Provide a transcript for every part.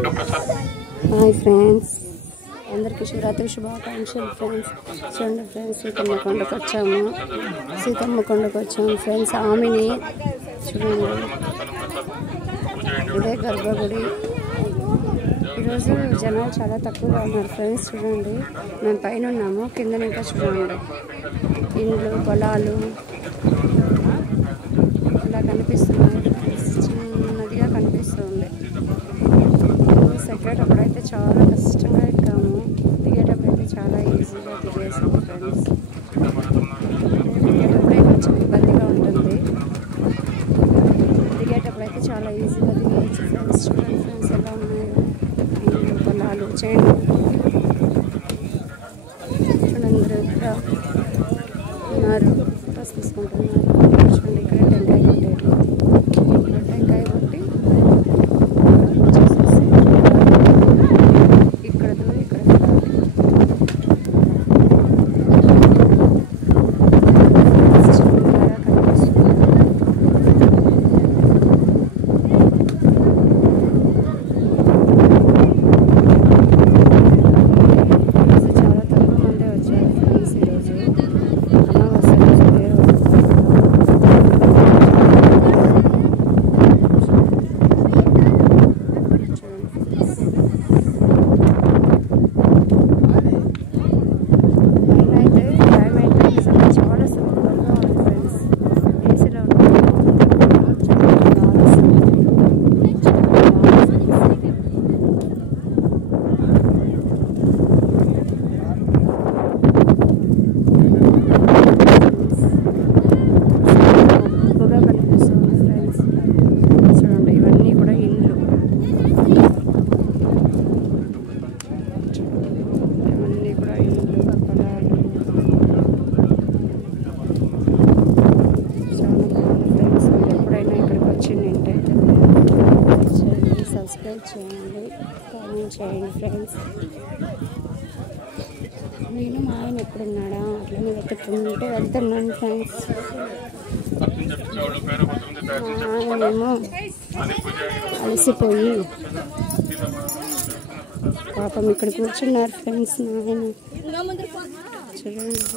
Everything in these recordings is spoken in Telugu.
హాయ్ ఫ్రెండ్స్, అందరికీ శివరాత్రి శుభాకాంక్షలు ఫ్రెండ్స్. చూడండి ఫ్రెండ్స్, సీతమ్మ కొండకు వచ్చాము ఫ్రెండ్స్. ఆమెని చూడండి, ఇదే గర్భగుడి. ఈరోజు జనాలు చాలా తక్కువగా ఉన్నారు ఫ్రెండ్స్. చూడండి, మేము పైన ఉన్నాము, కింద ఇంకా చూడండి ఇండ్లు, పొలాలు ఇలా కనిపిస్తున్నాయి ఫ్రెండ్స్. చిన్నదిగా కనిపిస్తుంది. ఎక్కేటప్పుడు అయితే చాలా కష్టంగా ఎక్కాము, దిగేటప్పుడు అయితే చాలా ఈజీగా దిగేసాము ఫ్రెండ్స్. దిగేటప్పుడే కొంచెం ఇబ్బందిగా ఉంటుంది, దిగేటప్పుడు అయితే చాలా ఈజీగా దిగేయచ్చు ఫ్రెండ్స్. చూడండి ఫ్రెండ్స్, ఎలా ఉన్నాయో ఇండ్లు, పొలాలు, చేను. చూడండి, ఇక్కడ ఉన్నారు, ఫోటోస్ తీసుకుంటున్నారు. చూడండి, ఇక్కడ టెంకాయ కొట్టారు. టెంకాయ కొట్టి సబ్స్క్రైబ్ చేయండి, కామెంట్ చేయండి ఫ్రెండ్స్. నేను మా ఆయన ఎప్పుడున్నాడా అట్లనే వెతుక్కుంటూ వెళ్తున్నాను ఫ్రెండ్స్. మా ఆయనేమో అలసిపోయి పాపం ఇక్కడ కూర్చున్నారు ఫ్రెండ్స్. మా ఆయన చూడండి ఫ్రెండ్స్,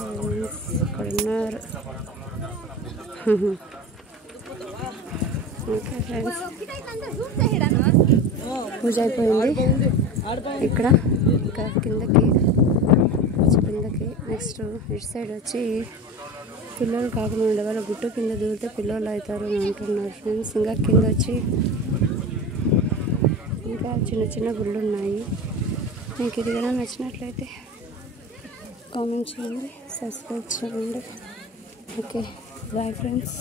ఇక్కడ ఉన్నారు. ఓకే ఫ్రెండ్స్, పూజ అయిపోయింది. ఇక్కడ ఇంకా కిందకి నెక్స్ట్ ఇటు సైడ్ వచ్చి పిల్లలు కాకుండా ఉండే వాళ్ళ గుట్టు కింద దూరితే పిల్లలు అవుతారు అని అంటున్నారు ఫ్రెండ్స్. ఇంకా కింద వచ్చి ఇంకా చిన్న చిన్న గుళ్ళు ఉన్నాయి. మీకు ఇది కూడా నచ్చినట్లయితే కామెంట్ చేయండి, సబ్స్క్రైబ్ చేయండి. Okay, bye friends.